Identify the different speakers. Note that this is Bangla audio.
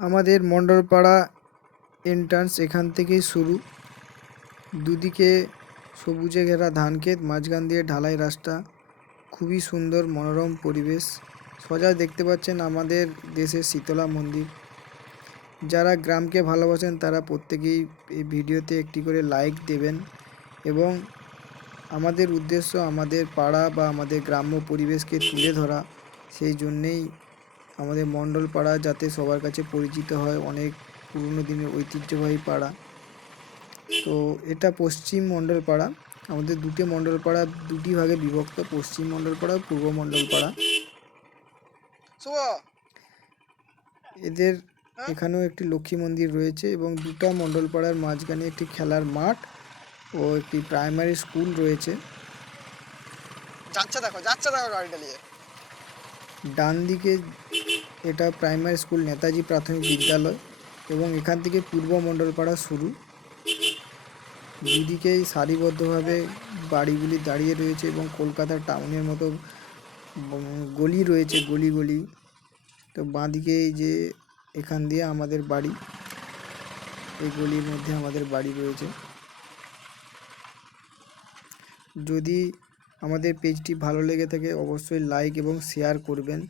Speaker 1: আমাদের মণ্ডলপাড়া এন্ট্রান্স এখান থেকেই শুরু। দুদিকে সবুজে ঘেরা ধান ক্ষেত মাঝখান দিয়ে ঢালাই রাস্তা। খুবই সুন্দর, মনোরম পরিবেশ। সোজা দেখতে পাচ্ছেন আমাদের দেশের শীতলা মন্দির। যারা গ্রামকে ভালোবাসেন, তারা প্রত্যেকেই এই ভিডিওতে একটি করে লাইক দেবেন এবং আমাদের উদ্দেশ্য আমাদের পাড়া বা আমাদের গ্রাম্য পরিবেশকে তুলে ধরা। সেই জন্যেই আমাদের মণ্ডল পাড়া যাতে সবার কাছে পরিচিত হয় অনেক পুরনো দিনের ঐতিহ্যবাহী পাড়া। তো এটা পশ্চিম মণ্ডল পাড়া আমাদের দুটি মণ্ডল পাড়া দুটি ভাগে বিভক্ত পশ্চিম মণ্ডল পাড়া পূর্ব মণ্ডল পাড়া এদের এখানেও একটি লক্ষ্মী মন্দির রয়েছে এবং দুটা মণ্ডল পাড়ার মাঝখানে একটি খেলার মাঠ ও একটি প্রাইমারি স্কুল রয়েছে।
Speaker 2: যাচ্ছে দেখো যাচ্ছে দেখো গাড়িটা নিয়ে।
Speaker 1: ডান দিকে এটা প্রাইমারি স্কুল নেতাজি প্রাথমিক বিদ্যালয় এবং এখান থেকে পূর্ব মণ্ডলপাড়া শুরু। দুদিকেই সারিবদ্ধভাবে বাড়িগুলি দাঁড়িয়ে রয়েছে এবং কলকাতা টাউনের মতো গলি রয়েছে, গলি গলি। তো বাঁদিকে যে এখান দিয়ে আমাদের বাড়ি, এই গলির মধ্যে আমাদের বাড়ি রয়েছে। যদি আমাদের পেজটি ভালো লেগে থাকে, অবশ্যই লাইক এবং শেয়ার করবেন।